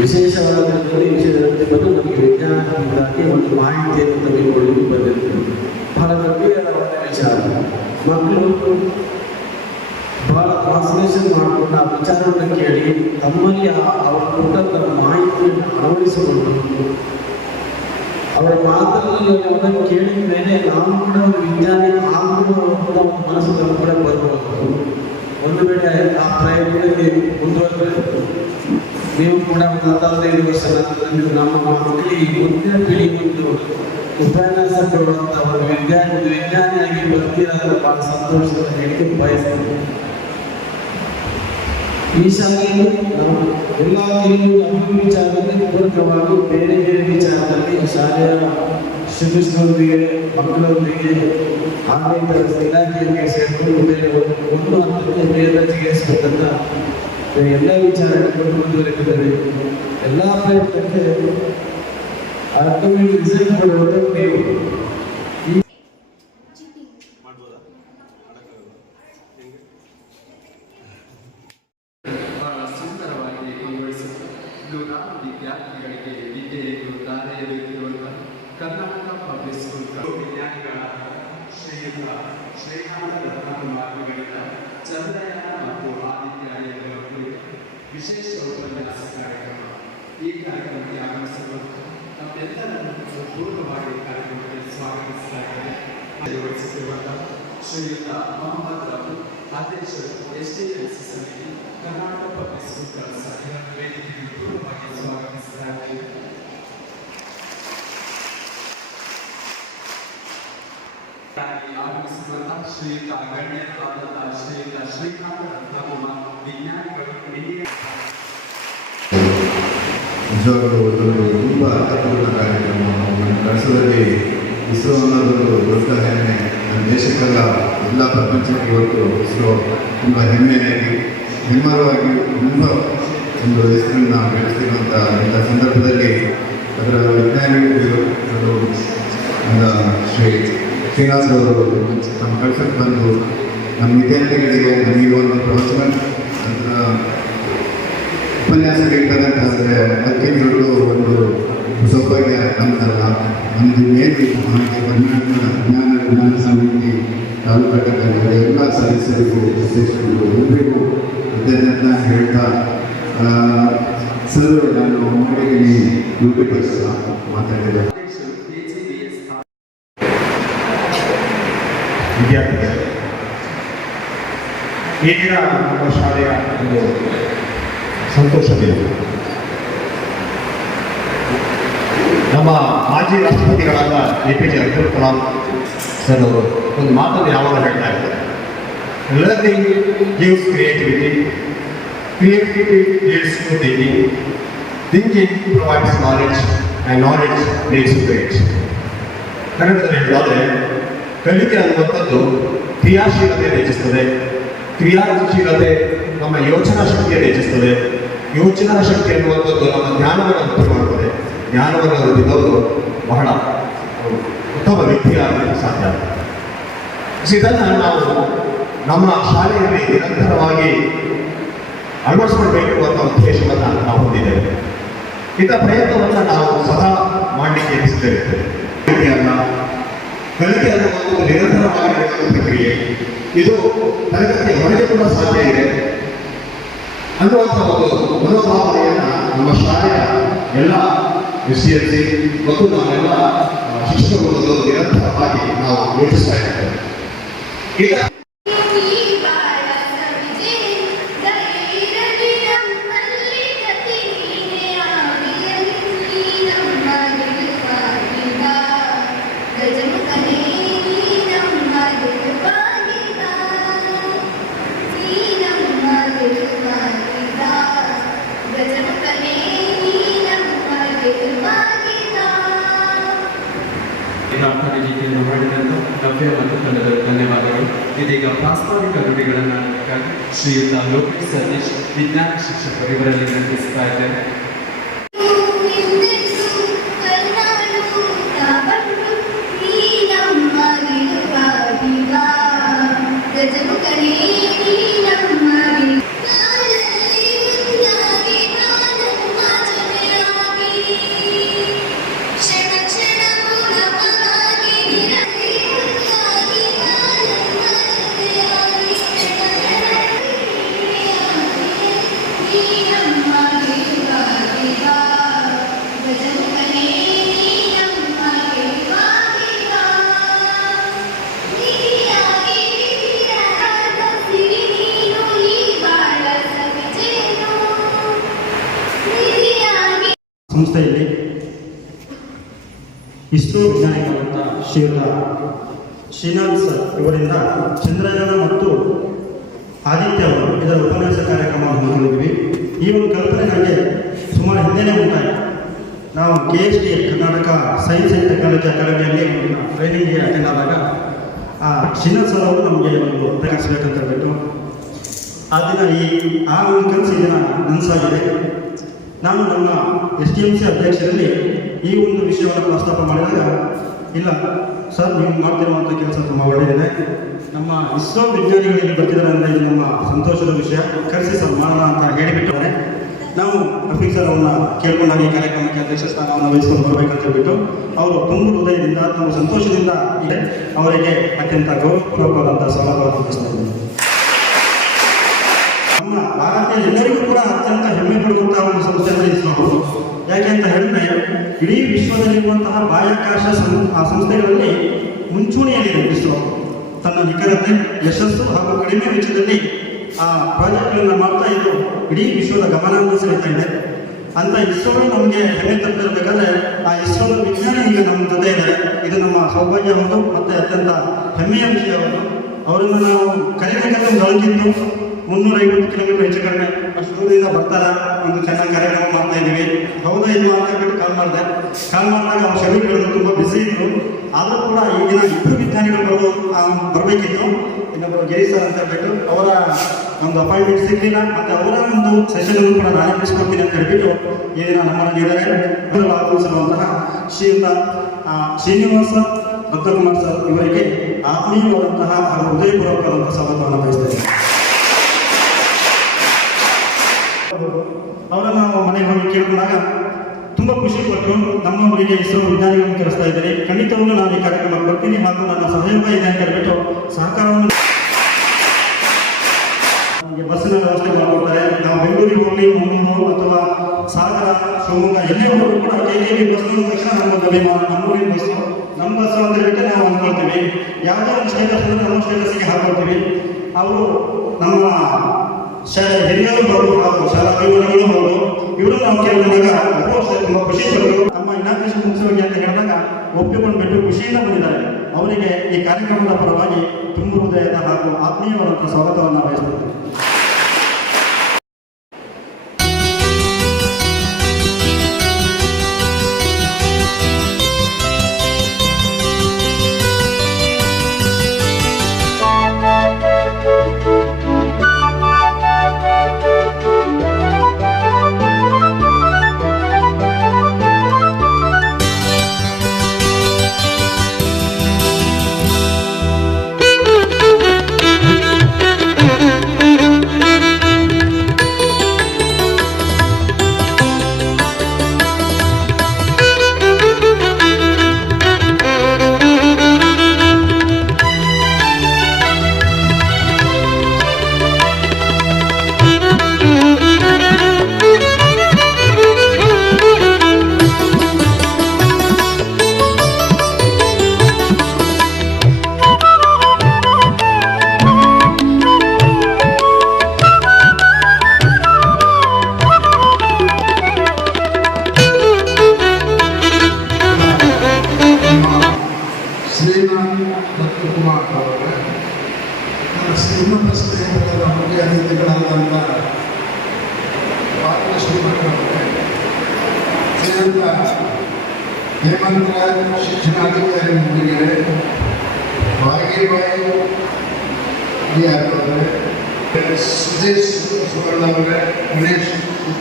ವಿಶೇಷವಾದದಲ್ಲಿ ವಿಷಯದಲ್ಲಿ ಬಂದು ನಮಗೆ ವಿಜ್ಞಾನದಿಂದಾಗಿ ಒಂದು ಮಾಹಿತಿಯನ್ನು ತೆಗೆದುಕೊಳ್ಳಲು ಬಂದಿರ್ತದೆ ಬಹಳ ಗಂಭೀರವಾದ ವಿಚಾರ. ಮಕ್ಕಳು ಬಹಳ ಟ್ರಾನ್ಸ್ಲೇಷನ್ ಮಾಡಿಕೊಂಡು ಆ ವಿಚಾರವನ್ನು ಕೇಳಿ ತಮ್ಮಲ್ಲಿ ಅವರು ಕೊಟ್ಟಂತ ಮಾಹಿತಿಯನ್ನು ಅಳವಡಿಸಿಕೊಂಡು ಅವರ ಮಾತಲ್ಲಿ ಅವರನ್ನು ಕೇಳಿದ ಮೇಲೆ ನಾವು ಕೂಡ ಒಂದು ವಿಜ್ಞಾನಿ ಅಂತ ಒಂದು ಮನಸ್ಸು ನಮ್ಮ ಕೂಡ ಬರಬಹುದು ಒಂದು ವೇಳೆ ಆ ಪ್ರಯತ್ನದಲ್ಲಿ ಮುಂದುವರೆದ್ರೆ ನೀವು ಕೂಡ ವರ್ಷ ನಮ್ಮ ಮಕ್ಕಳಿಗೆ ಮುಂದಿನ ಪೀಳಿಗೆ ಉಪನ್ಯಾಸ ಕೊಡುವಂತ ಒಂದು ವಿಜ್ಞಾನಿ, ಒಂದು ವಿಜ್ಞಾನಿಯಾಗಿ ಬರ್ತೀರಾದ್ರೆ ಬಹಳ ಹೇಳಿಕೆ ಬಯಸ್ತೇನೆ. ಈ ಶಾಲೆಯಲ್ಲಿ ಎಲ್ಲ ಅಭಿವೃದ್ಧಿ ವಿಚಾರದಲ್ಲಿ ಪೂರಕವಾಗಿ ಬೇರೆ ಬೇರೆ ವಿಚಾರದಲ್ಲಿ ಶಾಲೆಯ ಶಿಕ್ಷಕರೊಂದಿಗೆ, ಮಕ್ಕಳೊಂದಿಗೆ ಆಡಳಿತ ಇಲಾಖೆಯಲ್ಲಿ ಸೇರಿಕೊಂಡು ಬೇರೆ ಒಂದು ಹಂತಕ್ಕೆ ಬೇರೆ ಏರಿಸಬೇಕಂತ ಎಲ್ಲ ವಿಚಾರಗಳು ಮುಂದುವರೆದಿದ್ದಾರೆ ಎಲ್ಲ ಪ್ರಯತ್ನಕ್ಕೆ ಅಲ್ಟಿಮೇಟ್ ರಿಸಲ್ಟ್ ಕೊಡುವುದು ನೀವು ಈ ಬಹಳ ಸುಂದರವಾಗಿ ವಿವರಿಸಿದ್ದು ನೂರಾರು ವಿದ್ಯಾರ್ಥಿಗಳಿಗೆ ವಿದ್ಯೆಯನ್ನು ದಾರಿ ಎರೆಯುತ್ತಿರುವಂತಹ ಕರ್ನಾಟಕ ಪಬ್ಲಿಕ್ ಸ್ಕೂಲ್ ವಿಜ್ಞಾನಿಗಳ ಶ್ರೀಯುತ ಶ್ರೀಕಾಂತ ರತ್ನಕುಮಾರಗಳಿಂದ ಚಂದ್ರಯಾನ ಮತ್ತು ಆದಿತ್ಯಯಾನಗಳ ಕುರಿತು ವಿಶೇಷ ಉಪನ್ಯಾಸ ಕಾರ್ಯಕ್ರಮ ಈ ಕಾರ್ಯಕ್ರಮಕ್ಕೆ ಆಗಮಿಸಿರುವಂತಹ ನಮ್ಮೆಲ್ಲರನ್ನು ಪೂರ್ವವಾಗಿ ಕಾರ್ಯಕ್ರಮಕ್ಕೆ ಸ್ವಾಗತಿಸ್ತಾ ಇದ್ದಾರೆ ನಿರ್ವಹಿಸುತ್ತಿರುವಂತಹ ಶ್ರೀಯುತ ಮೊಹಮ್ಮದ್ ರಫು ಅಧ್ಯಕ್ಷರು ಎಸ್ ಟಿ ಎಲ್ ಸಿ ಸಮಿತಿ ಕರ್ನಾಟಕ ಪಬ್ಲಿಕ್ ಸ್ಕೂಲ್ಗಳ ಸಭೆಯನ್ನು ವೇದಿಕೆಗೆ ಪೂರ್ವವಾಗಿ ಸ್ವಾಗತಿಸ್ತಾ ಇದ್ದೇವೆ ತಾಯಿ ಆಗಮಿಸಿರುವಂತಹ ಶ್ರೀಯುತ ಗಣ್ಯರಾದಂತಹ ಶ್ರೀಯುತ ಶ್ರೀಕಾಂತ ರತ್ನಕುಮಾರ್ ವಿಜ್ಞಾನಿಗಳು ಇಂಡಿಯಾ ನಿಜವಾಗಲೂ ಒಂದು ತುಂಬ ಅರ್ಥಪೂರ್ಣ ಕಾರ್ಯಕ್ರಮ ನನ್ನ ಕೆಲಸದಲ್ಲಿ ಇಸ್ರೋ ಅನ್ನೋದೊಂದು ದೊಡ್ಡ ಹೆಮ್ಮೆ ನಮ್ಮ ದೇಶಕ್ಕೆಲ್ಲ ಎಲ್ಲ ಪ್ರಪಂಚಕ್ಕೆ ಇವತ್ತು ಇಸ್ರೋ ತುಂಬ ಹೆಮ್ಮೆಯಾಗಿ ಹೆಮ್ಮರವಾಗಿ ತುಂಬ ಒಂದು ಹೆಸರನ್ನು ಬೆಳೆಸ್ತಿರುವಂಥ ಎಲ್ಲ ಸಂದರ್ಭದಲ್ಲಿ ಅದರ ವಿಜ್ಞಾನಿಗಳು ಶ್ರೀ ಶ್ರೀನಾಥ್ ಅವರು ನಮ್ಮ ಕೆಲಸಕ್ಕೆ ಬಂದು ನಮ್ಮ ವಿದ್ಯಾರ್ಥಿಗಳಿಗೆ ನಮಗೆ ಒಂದು ಪ್ರವಚನ ಅದರ ಉಪನ್ಯಾಸ ಅದಕ್ಕೆ ಅತಿಥಿಗಳು ಒಂದು ಸೌಭಾಗ್ಯ ಅಂತಲ್ಲ ಒಂದು ವೇದಿ ಹಾಗೆ ಕರ್ನಾಟಕ ಜ್ಞಾನ ವಿಜ್ಞಾನ ಸಮಿತಿ ತಾಲೂಕು ಘಟಕದ ಎಲ್ಲ ಸದಸ್ಯರಿಗೂ ವಿಶೇಷಗಳು ಎಲ್ಲರಿಗೂ ಇದನ್ನೆಲ್ಲ ಹೇಳ್ತಾ ಸರ್ ನಾನು ಮಾಡಿದ್ದೀನಿ ಯೂಟ್ಯೂಬರ್ಸ್ ಮಾತಾಡಿದೆ ವಿದ್ಯಾರ್ಥಿಗಳು ಈಗಿನ ನಮ್ಮ ಶಾಲೆಯ ಒಂದು ಸಂತೋಷ ದಿನ ನಮ್ಮ ಮಾಜಿ ರಾಷ್ಟ್ರಪತಿಗಳಾದ A P J. Abdul Kalam sir ಅವರು ಒಂದು ಮಾತನ್ನು ಯಾವಾಗ ಹೇಳ್ತಾ ಇದ್ದಾರೆ? Learning gives creativity creativity leads to thinking thinking provides knowledge and knowledge leads to create ಕನ್ನಡದಲ್ಲಿ ಹೇಳಿದಾದರೆ ಕಲಿಕೆ ಅನ್ನುವಂಥದ್ದು ಕ್ರಿಯಾಶೀಲತೆ ಹೆಚ್ಚಿಸ್ತದೆ ಕ್ರಿಯಾಶೀಲತೆ ನಮ್ಮ ಯೋಚನಾ ಶಕ್ತಿಯನ್ನು ಹೆಚ್ಚಿಸ್ತದೆ ಯೋಚನಾ ಶಕ್ತಿ ಅನ್ನುವಂಥದ್ದು ನಮ್ಮ ಜ್ಞಾನವನ್ನು ವೃದ್ಧಿ ಮಾಡ್ತದೆ ಜ್ಞಾನವನ್ನು ವೃದ್ಧಿದವರು ಬಹಳ ಉತ್ತಮ ವ್ಯಕ್ತಿಯಾಗಲಿಕ್ಕೆ ಸಾಧ್ಯ ಇದನ್ನು ನಾವು ನಮ್ಮ ಶಾಲೆಯಲ್ಲಿ ನಿರಂತರವಾಗಿ ಅಳವಡಿಸ್ಕೊಳ್ಬೇಕು ಅನ್ನೋ ಉದ್ದೇಶವನ್ನು ನಾವು ಹೊಂದಿದ್ದೇವೆ. ಇಂಥ ಪ್ರಯತ್ನವನ್ನು ನಾವು ಸದಾ ಮಾಡಲಿಕ್ಕೆ ಕಲಿಕೆಯನ್ನ ಕಲಿಕೆ ಅನ್ನೋ ಒಂದು ನಿರಂತರವಾಗಿರುವ ಪ್ರಕ್ರಿಯೆ. ಇದು ತರಗತಿ ಹೊರಗೆ ಕೂಡ ಸಾಧ್ಯ ಇದೆ. ಅನ್ನುವಂಥ ಒಂದು ಮನೋಭಾವನೆಯನ್ನ ನಮ್ಮ ಶಾಲೆಯ ಎಲ್ಲ ಎಸ್ ಸಿ ಎಲ್ ಸಿ ಮತ್ತು ನಾವೆಲ್ಲ ಶಿಕ್ಷಕರು ನಿರಂತರವಾಗಿ ನಾವು ಯೋಚಿಸ್ತಾ ಇದ್ದೇವೆ ಈಗ ಗೀತೆಯನ್ನು ಹಾಡಿದಂತ ನವ್ಯ ಮತ್ತು ತಂಡದ ಧನ್ಯವಾದಗಳು. ಇದೀಗ ಪ್ರಾಸ್ತಾವಿಕ ನುಡಿಗಳನ್ನು ಶ್ರೀಯುತ ಲೋಕೇಶ್ ಸತೀಶ್, ವಿಜ್ಞಾನ ಶಿಕ್ಷಕರು ಇವರಲ್ಲಿ ನಟಿಸ್ತಾ ಇದ್ದೇನೆ ಸುಮಾರು ಹಿಂದೆನೇ ಉಂಟಾಯಿತು ನಾವು K S D Karnataka science and technology ಅಕಾಡೆಮಿಯಲ್ಲಿ ಟ್ರೈನಿಂಗ್ಗೆ ಅಟೆಂಡ್ ಆದಾಗ, ಆ ಶ್ರೀನಾಥ್ ಸರ್ ಅವರು ನಮಗೆ ಒಂದು ಪ್ರಕಟಿಸಬೇಕಂತ ಹೇಳ್ಬಿಟ್ಟು, ಆ ದಿನ ಈ, ಆ ಕನಸು ಇದನ್ನು ದಿನ ನನಸಾಗಿದೆ. ನಾನು ನಮ್ಮ ಎಸ್ ಡಿ ಎಂ ಸಿ ಅಧ್ಯಕ್ಷರಲ್ಲಿ ಈ ಒಂದು ವಿಷಯವನ್ನು ಪ್ರಸ್ತಾಪ ಮಾಡಿದಾಗ, ಇಲ್ಲ, ಸರ್, ನೀವು ಮಾಡ್ತಿರುವಂಥ ಕೆಲಸ ತುಂಬ ಒಳ್ಳೆಯದಿದೆ ನಮ್ಮ ಇಸ್ರೋ ವಿಜ್ಞಾನಿಗಳಿಗೆ ಬರ್ತಿದ್ದಾರೆ ಅಂದರೆ ಇದು ನಮ್ಮ ಸಂತೋಷದ ವಿಷಯ. ಕರೆಸಿ ಸರ್, ಮಾಡೋಣ ಅಂತ ಹೇಳಿಬಿಟ್ಟಿದ್ದಾರೆ. ನಾವು ರಫೀಕ್ ಸರ್ ಕೇಳ್ಕೊಂಡಾಗ ಈ ಕಾರ್ಯಕ್ರಮಕ್ಕೆ ಅಧ್ಯಕ್ಷ ಸ್ಥಾನವನ್ನು ವಹಿಸ್ಕೊಂಡು ಬರ್ಬೇಕಂತ ಹೇಳ್ಬಿಟ್ಟು ಅವರು ತುಂಬ ಹೃದಯದಿಂದ ನಮ್ಮ ಸಂತೋಷದಿಂದ ಇದೆ. ಅವರಿಗೆ ಅತ್ಯಂತ ಗೌರವಪೂರ್ವಕವಾದಂಥ ಸ್ವಾಗತವನ್ನು ಇದ್ದೀನಿ. ನಮ್ಮ ಭಾರತೀಯ ಎಲ್ಲರಿಗೂ ಕೂಡ ಅತ್ಯಂತ ಹೆಮ್ಮೆ ಪಡುವಂತಹ ಒಂದು ಸಂಸ್ಥೆ ಅಂದರೆ ಇಸ್ರೋ ಯಾಕೆ ಅಂತ ಹೇಳಿದ್ರೆ, ಇಡೀ ವಿಶ್ವದಲ್ಲಿರುವಂತಹ ಬಾಹ್ಯಾಕಾಶ ಸಂಸ್ಥೆಗಳಲ್ಲಿ ಮುಂಚೂಣಿಯಲ್ಲಿದೆ ಇಸ್ರೋ ತನ್ನ ನಿಖರತೆ, ಯಶಸ್ಸು ಹಾಗೂ ಕಡಿಮೆ ವೆಚ್ಚದಲ್ಲಿ ಆ ಪ್ರಾಜೆಕ್ಟ್ಗಳನ್ನು ಮಾಡ್ತಾ ಇದು ಇಡೀ ವಿಶ್ವದ ಗಮನವನ್ನು ಸೆಳೀತಾ ಇದೆ. ಅಂತ ಇಸ್ರೋ ನಮಗೆ ಹೆಮ್ಮೆ ತಪ್ಪಿರಬೇಕಾದ್ರೆ ಆ ಇಸ್ರೋದ ವಿಜ್ಞಾನ ಈಗ ನಮ್ಮ ಜೊತೆ ಇದೆ ಇದು ನಮ್ಮ ಸೌಭಾಗ್ಯ ಹೌದು ಮತ್ತೆ ಅತ್ಯಂತ ಹೆಮ್ಮೆಯ ವಿಷಯ ಹೌದು ಅವರನ್ನು ನಾವು ಕಲಿಬೇಕಂತ ಒಂದು ಮುನ್ನೂರ ಐವತ್ತು ಕಿಲೋಮೀಟರ್ ಹೆಚ್ಚು ಕಡಿಮೆ, ಅಷ್ಟು ದೂರದಿಂದ ಬರ್ತಾರ? ಒಂದು ಚೆನ್ನಾಗಿ ಕಾರ್ಯಕ್ರಮ ಮಾಡ್ತಾ ಇದ್ದೀವಿ. ಹೌದಾ ಇಲ್ಲ ಅಂತ ಹೇಳ್ಬಿಟ್ಟು ಕಾಲ್ ಮಾಡಿದೆ. ಕಾಲ್ ಮಾಡಿದಾಗ ಅವ್ರ ಶರೀರಗಳು ತುಂಬ ಬಿಸಿ ಇತ್ತು. ಆದರೂ ಕೂಡ ಈಗಿನ ಇಬ್ಬರು ವಿಜ್ಞಾನಿಗಳು ಬರಬೇಕಿತ್ತು. ಇನ್ನೊಬ್ಬರು ಗಿರೀಶ್ ಸರ್ ಅಂತ ಹೇಳ್ಬಿಟ್ಟು ಅವರ ಒಂದು ಅಪಾಯಿಂಟ್ಮೆಂಟ್ ಸಿಗಲಿಲ್ಲ, ಮತ್ತು ಅವರ ಒಂದು ಸೆಷನ್ ಕೂಡ ನಾನೇ ನಡೆಸ್ಕೊಡ್ತೀನಿ ಅಂತ ಹೇಳ್ಬಿಟ್ಟು ಈ ದಿನ ಇದ್ದಾರೆ ಆಗಮಿಸಿರುವಂತಹ ಶ್ರೀಯುತ ಶ್ರೀನಿವಾಸ ಭಕ್ತಕುಮಾರ್ ಸರ್ ಇವರಿಗೆ ಆತ್ಮೀಯವಾದಂತಹ ಹಾಗೂ ಹೃದಯಪೂರ್ವಕವಾದಂತಹ ಸ್ವಾಗತವನ್ನು ಬಯಸ್ತೇನೆ. ಅವರನ್ನು ನಾವು ಮನೆಗೆ ಹೋಗಿ ಕೇಳಿಕೊಂಡಾಗ ತುಂಬ ಖುಷಿ ಪಟ್ಟು ನಮ್ಮ ಊರಿಗೆ ಇಸ್ರೋ ವಿಜ್ಞಾನಿಗಳನ್ನು ಕರೆಸ್ತಾ ಇದ್ದಾರೆ. ಖಂಡಿತವನ್ನು ನಾನು ಈ ಕಾರ್ಯಕ್ರಮಕ್ಕೆ ಬರ್ತೀನಿ ಹಾಗೂ ನನ್ನ ಸಹಯೋಗ ಇದೆ ಅಂತ ಹೇಳ್ಬಿಟ್ಟು ಸಹಕಾರವನ್ನು ನಮಗೆ ಬಸ್ಸಿನ ವ್ಯವಸ್ಥೆ ಮಾಡಿಕೊಡ್ತಾರೆ. ನಾವು ಬೆಂಗಳೂರಿಗೆ ಹೋಗಿ ಮಂಗಳೂರು ಅಥವಾ ಸಾಗರ, ಶಿವಮೊಗ್ಗ ಎಲ್ಲೇ ಹೋಗಲು ಕೂಡ ಡೈಲಿ ಬಸ್ ಅಂದ ತಕ್ಷಣ ನಮ್ಮ ಅಭಿಮಾನ ನಮ್ಮೂರಿನ ಬಸ್ಸು ನಮ್ಮ ಬಸ್ಸು ಅಂತ ಹೇಳ್ಬಿಟ್ಟು ನಾವು ಅಂದ್ಕೊಳ್ತೀವಿ. ಯಾವುದೇ ಒಂದು ಸ್ಟೇಟಸ್ ಅಂದರೆ ನಮ್ಮ ಸ್ಟೇಟಸ್ಗೆ ಹಾಕೊಳ್ತೀವಿ. ಅವರು ನಮ್ಮ ಶಾಲೆ ಹಿರಿಯರು ಬರೋದು ಹಾಗೂ ಶಾಲಾ ಅಭಿಮಾನಿಗಳು ಹೌದು. ಇವರು ನಾವು ಕೇಳಿದಾಗ ತುಂಬ ಖುಷಿ ಪಟ್ಟರು ನಮ್ಮ ಇನಾಗ್ರೇಷನ್ ಮುಖ್ಯವಾಗಿ ಅಂತ ಹೇಳಿದಾಗ ಒಪ್ಪಿಕೊಂಡು ಬಿಟ್ಟು ಖುಷಿಯಿಂದ ಬಂದಿದ್ದಾರೆ. ಅವರಿಗೆ ಈ ಕಾರ್ಯಕ್ರಮದ ಪರವಾಗಿ ತುಂಬ ಹೃದಯದ ಹಾಗೂ ಆತ್ಮೀಯವಾದಂಥ ಸ್ವಾಗತವನ್ನು ಬಯಸುತ್ತೇನೆ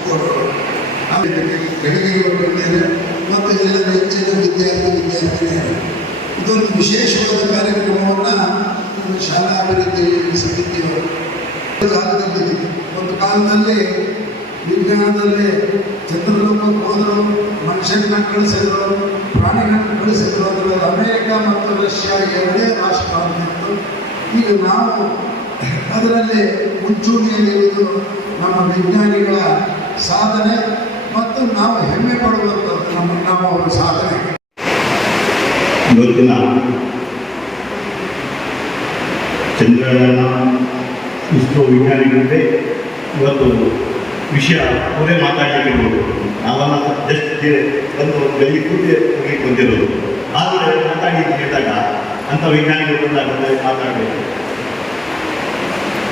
ಅವರು ಬೆಳಗ್ಗೆ ಮತ್ತು ಎಲ್ಲ ಹೆಚ್ಚಿನ ವಿದ್ಯಾರ್ಥಿ ವಿದ್ಯಾರ್ಥಿನಿಯರು ಇದೊಂದು ವಿಶೇಷವಾದ ಕಾರ್ಯಕ್ರಮವನ್ನು ಶಾಲಾ ಅಭಿವೃದ್ಧಿ ಸಮಿತಿಯವರು ಒಂದು ಕಾಲದಲ್ಲಿ ವಿಜ್ಞಾನದಲ್ಲಿ ಚಂದ್ರಲೋಕಕ್ಕೆ ಹೋದರು ಮನುಷ್ಯನ ಕಳಿಸಿದ್ರು ಪ್ರಾಣಿಗಳನ್ನ ಕಳಿಸಿದ್ರು ಅದರಲ್ಲಿ ಅಮೇರಿಕ ಮತ್ತು ರಷ್ಯಾ ಎರಡೇ ರಾಷ್ಟ್ರ ಆಗಿತ್ತು ಈಗ ನಾವು ಅದರಲ್ಲಿ ಮುಂಚೂಣಿಯಲ್ಲಿರುವುದು ನಮ್ಮ ವಿಜ್ಞಾನಿಗಳ ಸಾಧನೆ ಮತ್ತು ನಾವು ಹೆಮ್ಮೆ ಪಡುವಂಥದ್ದು ನಮ್ಮ ನಮ್ಮ ಅವರ ಸಾಧನೆ. ಇವತ್ತಿನ ಚಂದ್ರಯಾನ ಇಸ್ರೋ ವಿಜ್ಞಾನಿಗಳಿಗೆ ಇವತ್ತು ವಿಷಯ ಅವರೇ ಮಾತಾಡಲಿಕ್ಕೆ ನಾವೆಲ್ಲ ಜಸ್ಟ್ ಒಂದು ಬೆಲ್ಲಿ ಕೂತಿ ಹೋಗಿ ಬಂದಿರೋದು. ಆದರೆ ಮಾತಾಡಿ ಅಂತ ಹೇಳಿದಾಗ ಅಂಥ ವಿಜ್ಞಾನಿಗಳು ಬಂದಾಗ ಮಾತಾಡಬೇಕು.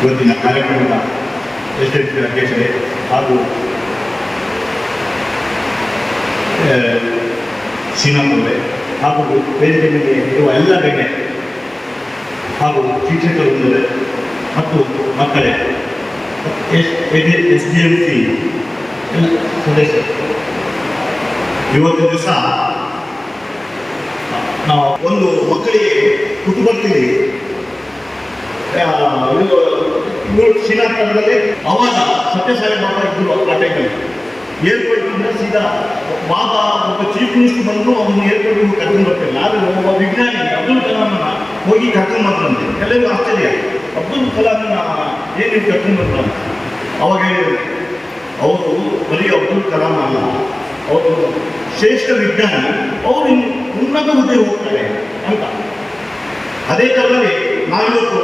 ಇವತ್ತಿನ ಕಾರ್ಯಕ್ರಮದ ಎಸ್ಟೇಟ್ ಅಧ್ಯಕ್ಷರೇ ಹಾಗೂ ಶ್ರೀನಾಥ್ ಹಾಗೂ ವೇದಿಕೆ ಮೇಲೆ ಇರುವ ಎಲ್ಲ ಗಣ್ಯ ಹಾಗೂ ಶಿಕ್ಷಕರು ಮತ್ತು ಮಕ್ಕಳೇ S S D M C ಎಲ್ಲ ಸದಸ್ಯರು ಇವತ್ತು ದಿವಸ ನಾವು ಒಂದು ಮಕ್ಕಳಿಗೆ ಕುಟುಂಬದಲ್ಲಿ ಇವರು ಶ್ರೀನಾಥದಲ್ಲಿ ಅವಾಗ ಸತ್ಯಸಾಯಿ ಬಾಬಾ ಇದ್ರು ಆ ಟೈಮಲ್ಲಿ ಏರ್ಪೋರ್ಟಿಂದ ಸೀದಾ ಬಾಬಾ ಒಬ್ಬ ಚೀಫ್ ಮಿನಿಸ್ಟರ್ ಬಂದು ಅವನು ಏರ್ಪೋರ್ಟಿಗೆ ಕರ್ಕೊಂಡು ಬರ್ತಿಲ್ಲ ಆದರೆ ಒಬ್ಬ ವಿಜ್ಞಾನಿ, ಅಬ್ದುಲ್ ಕಲಾಮನ ಹೋಗಿ ಕರ್ಕೊಂಡು ಬಂದ್ರಂತೆ ಎಲ್ಲರಿಗೂ ಆಶ್ಚರ್ಯ. ಅಬ್ದುಲ್ ಕಲಾಮನ ಏನು ಕರ್ಕೊಂಡು ಬಂದ್ರ ಅವಾಗ ಹೇಳಿದ್ರು, ಅವರು ಬರೀ ಅಬ್ದುಲ್ ಕಲಾಂ ಅಲ್ಲ, ಅವರು ಶ್ರೇಷ್ಠ ವಿಜ್ಞಾನಿ, ಅವರು ಉನ್ನತ ಹುದ್ದೆ ಹೋಗ್ತಾರೆ ಅಂತ. ಅದೇ ಥರದಲ್ಲಿ ನಾವಿವತ್ತು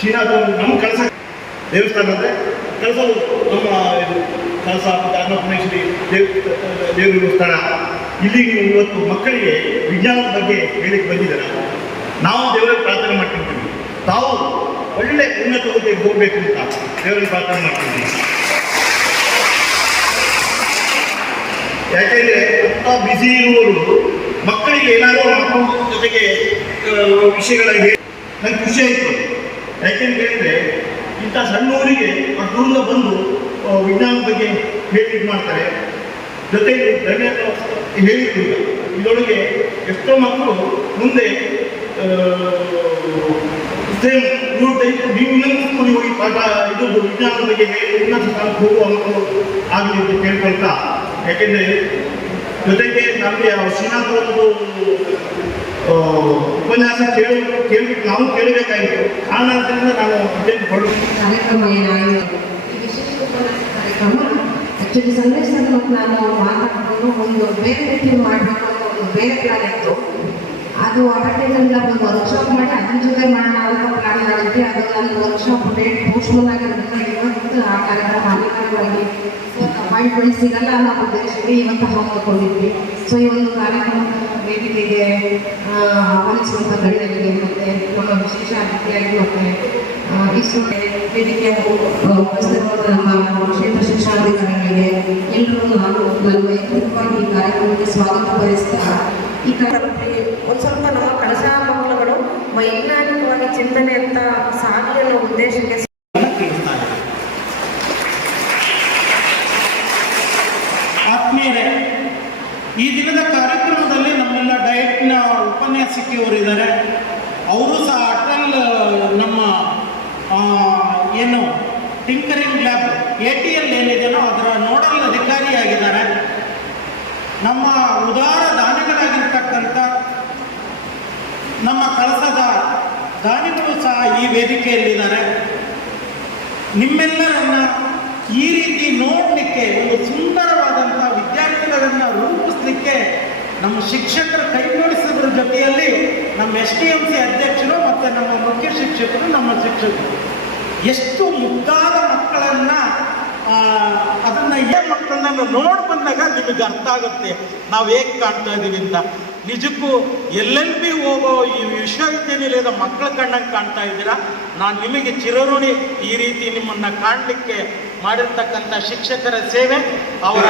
ಶ್ರೀನಾಥ ನಮ್ಮ ಕೆಲಸ ದೇವಸ್ಥಾನ ಅಂದರೆ ಕಳಸ ನಮ್ಮ ಇದು ಕೆಲಸ ಮತ್ತು ಅನ್ನಪೂರ್ಣೇಶ್ವರಿ ದೇವ ದೇವರು ಸ್ಥಳ. ಇಲ್ಲಿ ಇವತ್ತು ಮಕ್ಕಳಿಗೆ ವಿಜ್ಞಾನದ ಬಗ್ಗೆ ಹೇಳಿಕ್ಕೆ ಬಂದಿದ್ದಾರೆ. ನಾವು ದೇವರಿಗೆ ಪ್ರಾರ್ಥನೆ ಮಾಡ್ತಿರ್ತೀವಿ ತಾವು ಒಳ್ಳೆ ಉನ್ನತ ಹುದ್ದೆಗೆ ಹೋಗಬೇಕು ಅಂತ ದೇವರಲ್ಲಿ ಪ್ರಾರ್ಥನೆ ಮಾಡ್ತೀವಿ ಯಾಕೆಂದರೆ ಅಂತ ಬಿಸಿ ಇರುವವರು ಮಕ್ಕಳಿಗೆ ಏನಾದರೂ ಮಕ್ಕಳ ಜೊತೆಗೆ ವಿಷಯಗಳಾಗಿ ನಂಗೆ ಖುಷಿ ಆಯಿತು. ಯಾಕೆಂತ ಹೇಳಿದ್ರೆ ಇಂಥ ಸಣ್ಣ ಊರಿಗೆ ದೂರದ ಬಂದು ವಿಜ್ಞಾನದ ಬಗ್ಗೆ ಹೇಳಿ ಮಾಡ್ತಾರೆ ಜೊತೆಗೆ ಧನ್ಯವಾದ ಹೇಳಿದ್ರು. ಇದರೊಳಗೆ ಎಷ್ಟೋ ಮಕ್ಕಳು ಮುಂದೆ ಸೇಮ್ ಟೈಪ್ ನೀವು ಇನ್ನೊಂದು ಸ್ಕೂಲಿಗೆ ಹೋಗಿ ಪಾಠ ಇದು ವಿಜ್ಞಾನದ ಬಗ್ಗೆ ಹೇಳಿ ಉನ್ನತ ಸ್ಥಾನಕ್ಕೆ ಹೋಗುವ ಮಕ್ಕಳು ಆಗಲಿ ಅಂತ ಕೇಳ್ಕೊಳ್ತಾ ಯಾಕೆಂದರೆ ಜೊತೆಗೆ ನಮಗೆ ಶ್ರೀನಾಥ್ ಒಂದು ಉಪನ್ಯಾಸ ಕೇಳಿ ಕೇಳ್ಬಿಟ್ಟು ನಾವು ಕೇಳಬೇಕಾಗಿತ್ತು. ಕಾರಣದಿಂದ ನಾನು ಅತ್ಯಂತ ಹೊರಡು ಕಾರ್ಯಕ್ರಮ ಏನಾಗಿದೆ? ಈ ವಿಶೇಷ ಕಾರ್ಯಕ್ರಮ? ಆಕ್ಚುಲಿ ಸಂದೇಶದ ಮತ್ತು ನಾನು ಮಾತಾಡೋದು ಒಂದು ಬೇರೆ ರೀತಿ ಮಾಡಬೇಕು ಒಂದು ಬೇರೆ ಪ್ಲಾನ್ ಇತ್ತು. ಅದು ಅಡ್ವರ್ಟೈಸೆಲ್ಲ ಒಂದು ವರ್ಕ್ಶಾಪ್ ಮಾಡಿ ಅದ್ರ ಜೊತೆ ಮಾಡೋಣ ಅಂತ ಪ್ಲಾನ್ ಮಾಡಿದ್ವಿ. ಅದು ನನ್ನ ವರ್ಕ್ಶಾಪ್ ಡೇಟ್ ಪೋಸ್ಟ್ಪೋನ್ ಆಗಿರೋದ್ರಿಂದ ಇವತ್ತು ಆ ಕಾರ್ಯಕ್ರಮ ಅಧಿಕಾರಿಗಳಾಗಿ ಅಪಾಯಿಂಟ್ಮೆಂಟ್ ಸಿಗಲ್ಲ ಅನ್ನೋ ಉದ್ದೇಶಕ್ಕೆ ಇವತ್ತು ಹಾಕಿಕೊಂಡಿದ್ವಿ ಸೊ ಈ ಒಂದು ಕಾರ್ಯಕ್ರಮದ ವೇದಿಕೆಗೆ ಆಹ್ವಾನಿಸುವಂಥ ಗಣ್ಯರಿಗೆ ಮತ್ತು ನಮ್ಮ ವಿಶೇಷ ಅತಿಥಿಯಾಗಿ ಮತ್ತು ಇಷ್ಟು ವೇದಿಕೆಯ ನಮ್ಮ ಕ್ಷೇತ್ರ ಶಿಕ್ಷಣಾಧಿಕಾರಿಗಳಿಗೆ ಎಲ್ಲರೂ ನಾನು ನನ್ನ ವೈಯಕ್ತಿಕವಾಗಿ ಈ ಕಾರ್ಯಕ್ರಮಕ್ಕೆ ಸ್ವಾಗತ ಬಯಸ್ತಾ ಈ ಕಾರ್ಯಕ್ರಮಕ್ಕೆ ಒಂದು ಸ್ವಲ್ಪ ನಮ್ಮ ಕಳಸ ಮಕ್ಕಳುಗಳು ವೈಜ್ಞಾನಿಕವಾಗಿ ಚಿಂತನೆ ಅಂತ ಸಾಗಲಿ ಅನ್ನೋ ಉದ್ದೇಶಕ್ಕೆ ಆತ್ಮೀಯರೇ ಈ ದಿನದ ಕಾರ್ಯಕ್ರಮದಲ್ಲಿ ನಮ್ಮೆಲ್ಲ ಡಯಟ್ನ ಉಪನ್ಯಾಸಕಿಯವರಿದ್ದಾರೆ ಅವರು ಸಹ ಅಟಲ್ ನಮ್ಮ ಆ, ಏನು ಟಿಂಕರಿಂಗ್ ಲ್ಯಾಬ್ ಎ ಏನಿದೆಯೋ ಅದರ ನೋಡಲ್ ಅಧಿಕಾರಿಯಾಗಿದ್ದಾರೆ. ನಮ್ಮ ಉದಾರ ದಾನಿಗಳಾಗಿರ್ತಕ್ಕಂಥ ನಮ್ಮ ಕಳಸದ ದಾನಿಗಳು ಸಹ ಈ ವೇದಿಕೆಯಲ್ಲಿದ್ದಾರೆ. ನಿಮ್ಮೆಲ್ಲರನ್ನ ಈ ರೀತಿ ನೋಡಲಿಕ್ಕೆ, ಒಂದು ಸುಂದರವಾದಂಥ ವಿದ್ಯಾರ್ಥಿಗಳನ್ನ ರೂಪಿಸಲಿಕ್ಕೆ ನಮ್ಮ ಶಿಕ್ಷಕರ ಕೈಗೂಡಿಸೋದ್ರ ಜೊತೆಯಲ್ಲಿ ನಮ್ಮ ಎಸ್ ಡಿ ಎಂ ಸಿ ಅಧ್ಯಕ್ಷರು ಮತ್ತು ನಮ್ಮ ಮುಖ್ಯ ಶಿಕ್ಷಕರು, ನಮ್ಮ ಶಿಕ್ಷಕರು. ಎಷ್ಟು ಮುದ್ದಾದ ಮಕ್ಕಳನ್ನ ಅದನ್ನ ಏ ಮಕ್ಕಳನ್ನ ನೋಡಿ ಬಂದಾಗ ನಿಮಗೆ ಅರ್ಥ ಆಗುತ್ತೆ. ನಾವು ಹೇಗೆ ಕಾಣ್ತಾ ಇದೀವಿ ಅಂತ. ನಿಜಕ್ಕೂ ಎಲ್ ಎಲ್ ಬಿ ಹೋಗೋ ಈ ವಿಶ್ವವಿದ್ಯಾನಿಲಯದ ಮಕ್ಕಳ ಕಣ್ಣಂಗೆ ಕಾಣ್ತಾ ಇದ್ದೀರಾ? ನಾನು ನಿಮಗೆ ಚಿರಋಣಿ ಈ ರೀತಿ ನಿಮ್ಮನ್ನ ಕಾಣಲಿಕ್ಕೆ ಮಾಡಿರ್ತಕ್ಕಂಥ ಶಿಕ್ಷಕರ ಸೇವೆ, ಅವರ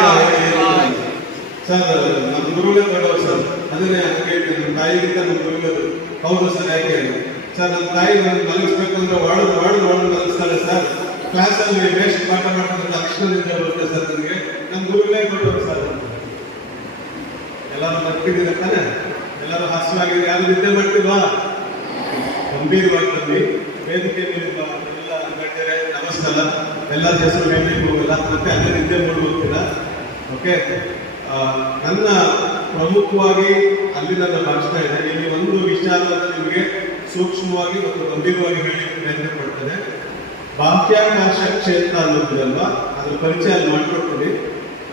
ಸರ್, ನಮ್ಮ ಗುರುಗಳ ಸರ್. ಅದನ್ನೇ ಕೇಳಿ ನಮ್ಮ ತಾಯಿಗಿಂತ ನಮ್ಮ ಗುರುಗಳು ಹೌದು ಸರ್, ಯಾಕೆ ಸರ್ ನಮ್ಮ ತಾಯಿ ನನ್ನ ಮಲಗಿಸ್ಬೇಕು ಅಂದ್ರೆ ವಾಡೋದು ವಾಡೋದು ವಾಡೋದು ಸರ್. ಕ್ಲಾಸಲ್ಲಿ ವೇಸ್ಟ್ ಪಾಠ ಮಾಡ್ತಾರೆ ಅಕ್ಷರದಿಂದ ಬರುತ್ತೆ ಸರ್ ನನಗೆ ನನ್ನ ಗುರುಗಳೇ ಕೊಟ್ಟರು ಸರ್ ಎಲ್ಲರೂ ಬರ್ತಿದ್ದೀರ ತಾನೆ ಎಲ್ಲರೂ ಹಾಸ್ಯವಾಗಿದೆ ಯಾರು ನಿದ್ದೆ ಮಾಡ್ತಿಲ್ವಾ? ಗಂಭೀರವಾಗಿ ಬನ್ನಿ ವೇದಿಕೆ ಮೇಲಿರುವ ಎಲ್ಲ ನಮಸ್ಕಾರ ಎಲ್ಲ ಹೆಸರು ವೇದಿಕೆ ಹೋಗಲ್ಲ ಮತ್ತೆ ಅದೇ ನಿದ್ದೆ ಮಾಡಿ ಹೋಗ್ತೀರಾ ಓಕೆ ನನ್ನ ಪ್ರಮುಖವಾಗಿ ಅಲ್ಲಿ ನನ್ನ ಭಾಷಣ ಇದೆ. ಇಲ್ಲಿ ಒಂದು ವಿಚಾರವನ್ನು ನಿಮಗೆ ಸೂಕ್ಷ್ಮವಾಗಿ ಮತ್ತು ಗಂಭೀರವಾಗಿ ಹೇಳಿ ಪ್ರಯತ್ನ ಪಡ್ತೇನೆ. ಬಾಹ್ಯಾಕಾಶ ಕ್ಷೇತ್ರ ಅನ್ನೋದಿದಲ್ವಾ ಅದ್ರ ಪರಿಚಯ ಮಾಡಿಕೊಡ್ತೀವಿ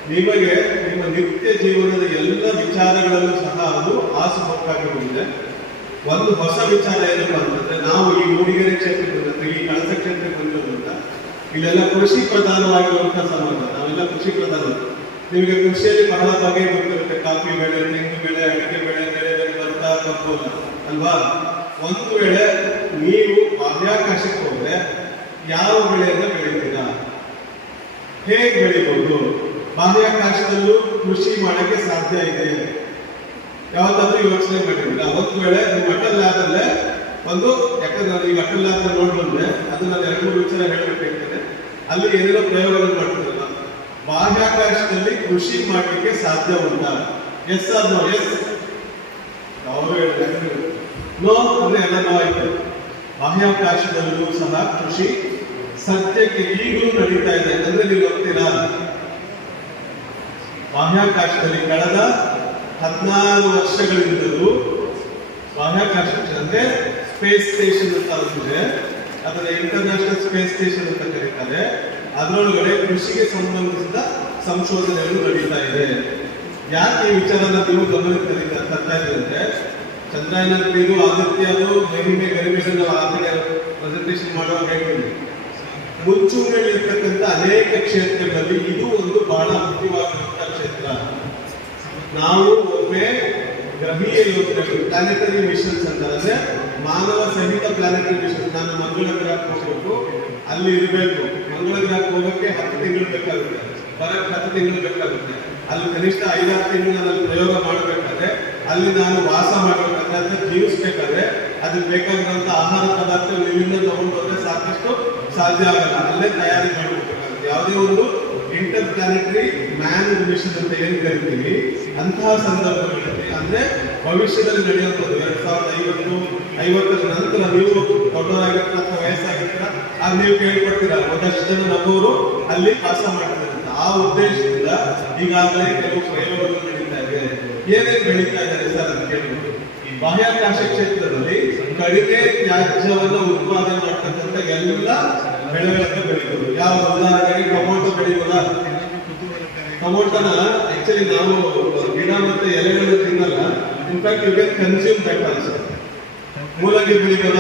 ನಿಮಗೆ ನಿಮ್ಮ ನಿತ್ಯ ಜೀವನದ ಎಲ್ಲ ವಿಚಾರಗಳಲ್ಲೂ ಸಹ ಅದು ಹೋಗಿದೆ. ಒಂದು ಹೊಸ ವಿಚಾರ ಏನಪ್ಪ ಅಂತಂದ್ರೆ, ನಾವು ಈ ಮೂಡಿಗೆರೆ ಅಥವಾ ಈ ಕಳಸ ಕ್ಷೇತ್ರಕ್ಕೆ ಬಂದಿರೋದ್ರಿಂದ ಇಲ್ಲೆಲ್ಲ ಕೃಷಿ ಪ್ರಧಾನವಾಗಿರುವಂತಹ ಸಮಾಜ ನಾವೆಲ್ಲ ಕೃಷಿ ಪ್ರಧಾನ. ನಿಮಗೆ ಕೃಷಿಯಲ್ಲಿ ಬಹಳ ಬಗೆ ಗೊತ್ತಿರುತ್ತೆ. ಕಾಫಿ ಬೆಳೆ, ತೆಂಗು ಬೆಳೆ, ಅಡಿಕೆ ಬೆಳೆ ಬೆಳೆ ಭತ್ತ ಅಲ್ವಾ? ಒಂದು ವೇಳೆ ನೀವು ಬಾಹ್ಯಾಕಾಶಕ್ಕೆ ಹೋದ್ರೆ ಯಾವ ಬೆಳೆಯನ್ನು ಬೆಳಿತೀರಾ ಹೇಗೆ ಬೆಳಿಬಹುದು ಬಾಹ್ಯಾಕಾಶದಲ್ಲೂ ಕೃಷಿ ಮಾಡಕ್ಕೆ ಸಾಧ್ಯ ಇದೆ. ಯಾವತ್ತಾದ್ರೂ ಯೋಚನೆ ಮಾಡಿರಲಿಲ್ಲ ಒಂದು ವೇಳೆ ನಿಮ್ಮ ಅಟಲ್ ಒಂದು ಯಾಕಂದ್ರೆ ನಾನು ಈಗ ಅಟಲ್ ಲ್ಯಾಬ್ ನೋಡಿ ಅದು ನಾನು ಎರಡು ಮೂರು ವಿಚಾರ ಹೇಳಬೇಕಾಗ್ತದೆ. ಅಲ್ಲಿ ಏನೇನೋ ಪ್ರಯೋಗಗಳು ಮಾಡ್ತಿರಲ್ಲ ಬಾಹ್ಯಾಕಾಶದಲ್ಲಿ ಕೃಷಿ ಮಾಡಲಿಕ್ಕೆ ಸಾಧ್ಯ ಉಂಟಾ? Yes or no yes no ಅಂದ್ರೆ ಎಲ್ಲ ನೋ ಆಯ್ತು. ಬಾಹ್ಯಾಕಾಶದಲ್ಲೂ ಸಹ ಕೃಷಿ ಸದ್ಯಕ್ಕೆ ಈಗಲೂ ನಡೀತಾ ಇದೆ. ಅಂದ್ರೆ ನೀವು ಗೊತ್ತಿಲ್ಲ. ಬಾಹ್ಯಾಕಾಶದಲ್ಲಿ ಕಳೆದ ಹದಿನಾರು ವರ್ಷಗಳಿಂದಲೂ ಬಾಹ್ಯಾಕಾಶ ಅಂದ್ರೆ ಸ್ಪೇಸ್ ಸ್ಟೇಷನ್ ಅಂತ ಅಂತಿದೆ ಅದರ ಇಂಟರ್ನ್ಯಾಷನಲ್ ಸ್ಪೇಸ್ ಸ್ಟೇಷನ್ ಅಂತ ಕರೀತಾರೆ. ಅದರೊಳಗಡೆ ಕೃಷಿಗೆ ಸಂಬಂಧಿಸಿದ ಸಂಶೋಧನೆಗಳು ನಡೀತಾ ಇದೆ. ಯಾಕೆ ಈ ವಿಚಾರನ ನೀವು ಗಮನಕ್ಕೆ ತರೀತಾ ಇದ್ದಂತೆ ಅಂದ್ರೆ ಚಂದ್ರಯಾನ ಆದಿತ್ಯ ಅದು ಗರಿಮೆ ಆದರೆ ನಾವು ಆ ಪ್ರೆಸೆಂಟೇಷನ್ ಮಾಡುವಾಗ ಹೇಳ್ತೀವಿ ಮುಂಚೂಣಿಯಲ್ಲಿರ್ತಕ್ಕಂಥ ಅನೇಕ ಕ್ಷೇತ್ರಗಳಲ್ಲಿ ಇದು ಒಂದು ಬಹಳ ಮುಖ್ಯವಾಗಿರುವಂತಹ ಕ್ಷೇತ್ರ. ನಾವು ಒಮ್ಮೆ ಗ್ರಹೀಯ ಯೋಜನೆಗಳು ಪ್ಲಾನೆಟರಿ ಮಿಷನ್ಸ್ ಅಂತ ಅಂದ್ರೆ ಮಾನವ ಸಹಿತ ಪ್ಲಾನೆಟರಿ ಮಿಷನ್ ನಾನು ಮಂಗಳ ಗ್ರಹಕ್ಕೆ ಹೋಗ್ಬೇಕು. ಅಲ್ಲಿ ಇರಬೇಕು. ಮಂಗಳ ಗ್ರಹಕ್ಕೆ ಹೋಗೋಕ್ಕೆ ಹತ್ತು ತಿಂಗಳು ಬೇಕಾಗುತ್ತೆ. ಬರಕ್ಕೆ ಹತ್ತು ತಿಂಗಳು ಬೇಕಾಗುತ್ತೆ. ಅಲ್ಲಿ ಕನಿಷ್ಠ ಐದಾರು ತಿಂಗಳು ನಾನು ಪ್ರಯೋಗ ಮಾಡಬೇಕಾದ್ರೆ ಅಲ್ಲಿ ನಾನು ವಾಸ ಮಾಡಬೇಕಾದ್ರೆ ಅದನ್ನ ಜೀವಿಸ್ಬೇಕಾದ್ರೆ ಅದಕ್ಕೆ ಬೇಕಾಗಿರುವಂತಹ ಆಹಾರ ಪದಾರ್ಥ ಇಲ್ಲಿಂದ ತಗೊಂಡು ಸಾಕಷ್ಟು ಸಾಧ್ಯ ಆಗಲ್ಲ. ಅಲ್ಲೇ ತಯಾರಿ ಮಾಡಬೇಕಾಗುತ್ತೆ ಯಾವುದೇ ಒಂದು ಇಂಟರ್ ಪ್ಲಾನೆಟರಿ ಮ್ಯಾನ್ ಮಿಷನ್ ಅಂತ ಏನ್ ಕರಿತೀವಿ, ಅಂತಹ ಸಂದರ್ಭಗಳಲ್ಲಿ ಅಂದ್ರೆ ಭವಿಷ್ಯದಲ್ಲಿ ನಡೆಯುವಂಥದ್ದು ಎರಡ್ ಸಾವಿರದ ಐವತ್ತು, ಐವತ್ತರ ನಂತರ ನೀವು ದೊಡ್ಡವರಾಗಿರ್ತೀರ ಅಥವಾ ವಯಸ್ಸಾಗಿರ್ತೀರ, ಆಗ ನೀವು ಕೇಳ್ಕೊಡ್ತೀರಾ ಒಂದಷ್ಟು ಜನ ನಮ್ಮವರು ಅಲ್ಲಿ ವಾಸ ಮಾಡ್ತಾರೆ ಆ ಉದ್ದೇಶದಿಂದ ಈಗಾಗಲೇ ಕೆಲವು ಪ್ರಯೋಗಗಳು ಏನೇನ್ ಬೆಳೀತಾ ಇದ್ದಾರೆ ಸರ್ ಅಂತ ಕೇಳ್ಬೋದು ಈ ಬಾಹ್ಯಾಕಾಶ ಕ್ಷೇತ್ರದಲ್ಲಿ ಕಡಿಮೆ ತ್ಯಾಜ್ಯವನ್ನು ಉತ್ಪಾದನೆ ಮಾಡ್ತಕ್ಕಂಥ ಎಲ್ಲ ಬೆಳೆಗಳನ್ನು ಬೆಳಿಬಹುದು ಯಾವ ಉದಾಹರಣೆಗೆ ಟೊಮೊಟೊ ಬೆಳೆಯುವುದ ಟೊಮೊಟೊನ ಆಕ್ಚುಲಿ ನಾವು ಗಿಡ ಮತ್ತೆ ಎಲೆಗಳನ್ನು ತಿನ್ನಲ್ಲ. In fact you consume that also ಮೂಲಂಗಿ ಬೆಳಿಬೋದ?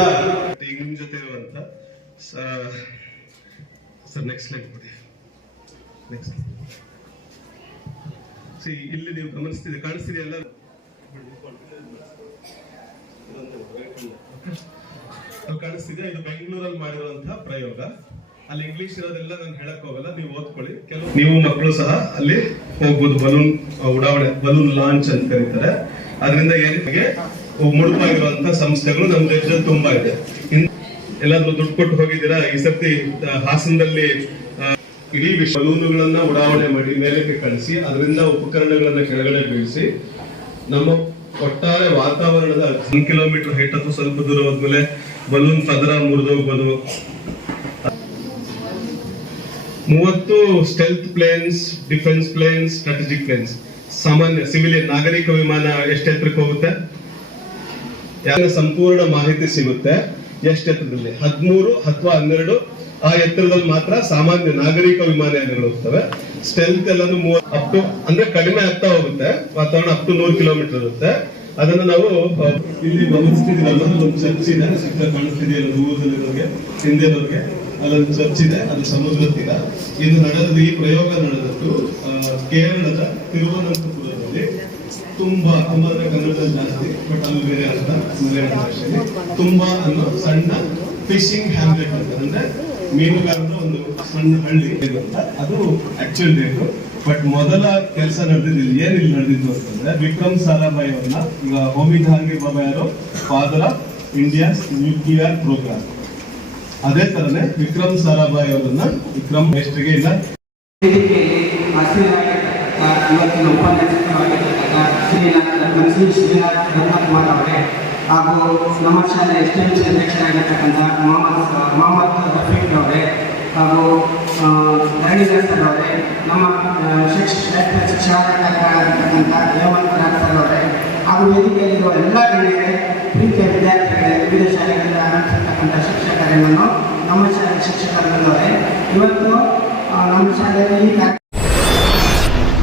ನಿಮ್ಮ ಜೊತೆ ಇರುವಂತ ಸರ್ ನೆಕ್ಸ್ಟ್ ಲೈಕ್ ಕೊಡಿ. ನೆಕ್ಸ್ಟ್ ಇಲ್ಲಿ ನೀವು ಗಮನಿಸ್ತಿದೆ ಕಾಣಿಸ್ತಿದೆಯಲ್ಲ ಎಲ್ಲ ಕಾಣಿಸ್ತಿದೆ ಇದು ಬೆಂಗಳೂರಲ್ಲಿ ಮಾಡಿರುವಂತಹ ಪ್ರಯೋಗ. ಅಲ್ಲಿ ಇಂಗ್ಲಿಷ್ ಇರೋದೆಲ್ಲ ನಾನು ಹೇಳಕ್ ಹೋಗಲ್ಲ, ನೀವು ಓದ್ಕೊಳ್ಳಿ. ಕೆಲವು ನೀವು ಮಕ್ಕಳು ಸಹ ಅಲ್ಲಿ ಹೋಗ್ಬೋದು, ಬಲೂನ್ ಉಡಾವಣೆ, ಬಲೂನ್ ಲಾಂಚ್ ಅಂತ ಕರೀತಾರೆ. ಅದರಿಂದ ಏನಿಗೆ ಮುಡುಪಾಗಿರುವಂತಹ ಸಂಸ್ಥೆಗಳು ನಮ್ಮ ದೇಶದಲ್ಲಿ ತುಂಬಾ ಇದೆ. ಎಲ್ಲಾದ್ರೂ ದುಡ್ಡು ಕೊಟ್ಟು ಹೋಗಿದ್ದೀರಾ? ಈ ಸರ್ತಿ ಹಾಸನದಲ್ಲಿ ಇಡೀ ವಿಶ್ವ ಕಾನೂನುಗಳನ್ನ ಉಡಾವಣೆ ಮಾಡಿ ಮೇಲಕ್ಕೆ ಕಳಿಸಿ, ಅದರಿಂದ ಉಪಕರಣಗಳನ್ನ ಕೆಳಗಡೆ ಬೀಳಿಸಿ, ನಮ್ಮ ಒಟ್ಟಾರೆ ವಾತಾವರಣದ ಒಂದು ಕಿಲೋಮೀಟರ್ ಹೈಟ್ ಅಥವಾ ಸ್ವಲ್ಪ ದೂರ ಹೋದ್ಮೇಲೆ ಬಲೂನ್ ಪದರ ಮುರಿದೋಗ್ಬೋದು ಮೂವತ್ತು stealth planes defence planes strategic planes ಸಾಮಾನ್ಯ ಸಿವಿಲಿಯನ್ ನಾಗರಿಕ ವಿಮಾನ ಎಷ್ಟು ಎತ್ತರಕ್ಕೆ ಹೋಗುತ್ತೆ ಸಂಪೂರ್ಣ ಮಾಹಿತಿ ಸಿಗುತ್ತೆ. ಎಷ್ಟು ಎತ್ತರದಲ್ಲಿ ಹದಿಮೂರು ಅಥವಾ ಹನ್ನೆರಡು ಆ ಎತ್ತರದಲ್ಲಿ ಮಾತ್ರ ಸಾಮಾನ್ಯ ನಾಗರಿಕ ವಿಮಾನಯಾನಗಳು ಹೋಗ್ತವೆ. ಸ್ಟೆಲ್ತ್ ಎಲ್ಲಾನು ಅಪ್ ಟು ಅಂದ್ರೆ ಕಡಿಮೆ ಆಗ್ತಾ ಹೋಗುತ್ತೆ. ವಾತಾವರಣ ಅಪ್ ಟು ನೂರು ಕಿಲೋಮೀಟರ್ ಇರುತ್ತೆ. ಅದನ್ನ ನಾವು ಇಲ್ಲಿ ಅಲ್ಲೊಂದು ಒಂದು ಚರ್ಚ್ ಇದೆ. ಸಿಕ್ಕ ಕಾಣಿಸ್ತಿದೆ ದೂರದಲ್ಲಿರೋರಿಗೆ ಹಿಂದಿನವ್ರಿಗೆ ಅಲ್ಲೊಂದು ಚರ್ಚ್ ಇದೆ. ಅದು ಸಮುದ್ರ ತೀರ ಇದು ನಡೆದ ಈ ಪ್ರಯೋಗ ನಡೆದದ್ದು ಕೇರಳದ ತಿರುವನಂತಪುರದಲ್ಲಿ. ತುಂಬಾ ತುಂಬಾ ಅಂದ್ರೆ ಜಾಸ್ತಿ, ಬಟ್ ಅಲ್ಲಿ ಬೇರೆ ಅರ್ಥ. ಮಲಯಾಳ ಭಾಷೆಯಲ್ಲಿ ತುಂಬಾ ಅನ್ನೋ ಸಣ್ಣ ಫಿಶಿಂಗ್ ಹ್ಯಾಮ್ಲೆಟ್ ಅಂತ. ಅಂದ್ರೆ ಮೀನುಗಾರರ ಒಂದು ಸಣ್ಣ ಹಳ್ಳಿ ಅಂತ. ಅದು ಆಕ್ಚುಲ್ ಡೇಟು ಬಟ್ ಮೊದಲ ಕೆಲಸ ನಡೆದಿದ್ದು ಏನ್ ಇಲ್ಲಿ ನಡೆದಿದ್ದು ಅಂತಂದ್ರೆ ವಿಕ್ರಮ್ ಸಾರಾಭಾಯಿ ಅವ್ರನ್ನ ಈಗ ಹೋಮಿ ಜಹಾಂಗೀರ್ ಬಾಬಾ ಯಾರು? Father of India's nuclear programme ಅದೇ ತರನೇ ವಿಕ್ರಮ್ ಸಾರಾಭಾಯಿ ಅವರನ್ನ ವಿಕ್ರಮ್ ಮೇಸ್ಟ್ರಿಗೆ ಇಲ್ಲ ಶ್ರೀನಾಥ್ ಶ್ರೀ ಶ್ರೀನಾಥ್ ಧರ್ಮಕುಮಾರ್ ಅವರೇ ಹಾಗೂ ನಮ್ಮ ಶಾಲೆ ಎಸ್ ಎಂ ಸಿ ಅಧ್ಯಕ್ಷರಾಗಿರ್ತಕ್ಕಂಥ ಮೊಹಮ್ಮದ್ ಮೊಹಮ್ಮದ್ ರಫೀಕ್ ಅವರೇ ಹಾಗೂ ಸರ್ ಅವರೇ ನಮ್ಮ ಶಿಕ್ಷಕರಾಗಿರ್ತಕ್ಕಂಥ ಹೇಮಂತ್ ರಾಜ್ ಸರ್ ಅವರೇ ಹಾಗೂ ವೇದಿಕೆಯಲ್ಲಿರುವ ಎಲ್ಲ ಗಣ್ಯರೇ, ಪ್ರೀತಿಯ ವಿದ್ಯಾರ್ಥಿಗಳೇ, ವಿವಿಧ ಶಾಲೆಗಳಿಂದ ಆಗಮಿಸಿರ್ತಕ್ಕಂಥ ಶಿಕ್ಷಕರೇ ನಾನು ನಮ್ಮ ಶಾಲೆ ಶಿಕ್ಷಕರಲ್ಲವರೇ ಇವತ್ತು ನಮ್ಮ ಶಾಲೆಯಲ್ಲಿ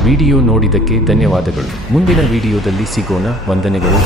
ವಿಡಿಯೋ ನೋಡಿದ್ದಕ್ಕೆ ಧನ್ಯವಾದಗಳು. ಮುಂದಿನ ವಿಡಿಯೋದಲ್ಲಿ ಸಿಗೋಣ. ವಂದನೆಗಳು.